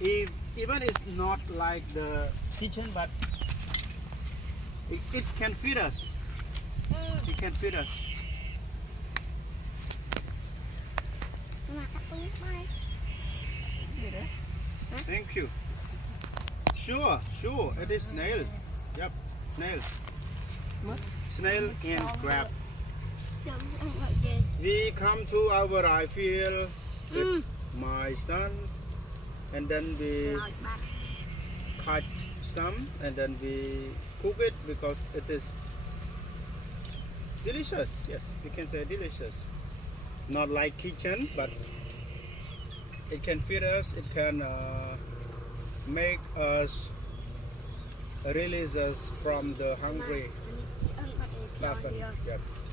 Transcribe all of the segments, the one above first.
If even it's not like the kitchen, but it can feed us. It can feed us. Thank you. Sure, sure. It is snail. Yep, snail. Snail and crab. We come to our rice field with my sons, and then we cut some, and then we cook it because it is delicious. Yes, we can say delicious. Not like kitchen, but it can feed us. It can make us release us from the hungry. Yep,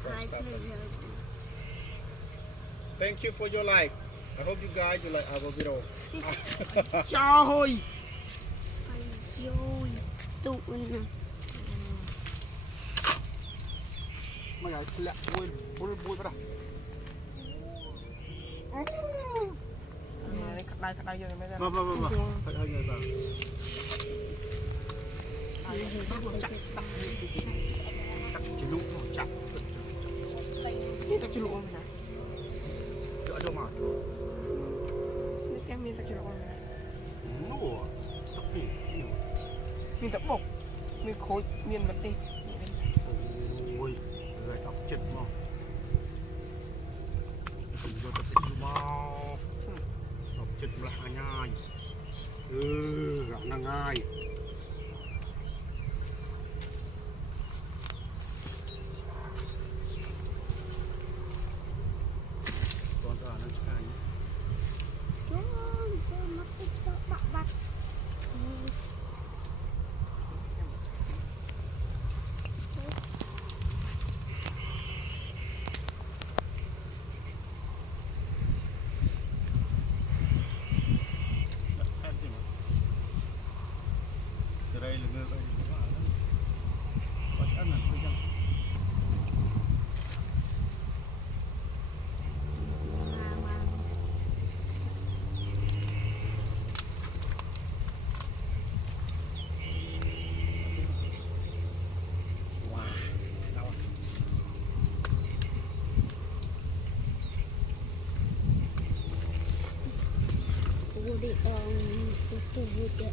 from starving. Thank you for your like. I hope you guys you like our video. Trời ơi, tụi nè. Mày lại lẹ vui vui vui bắt đầu. Cắt đây vô mấy ra. Vâng. Hơi người vào. Chắc chỉ lũ chắc. Chắc chỉ lụa nè. Chỗ đâu mà. Em miên chắc chỉ lụa nè. Nổ. Miên tập bột. Miên khối miên mặt đi. Ôi, rồi đọc chật mà. Không vô tập chật mau. Đọc chật là ngay. Gạo là ngay. Con ở nó chạy. Đây là người vậy các bạn đấy. Bắt ăn là thôi chăng? Wow, đâu à? Ủa đi, tôi vui kìa.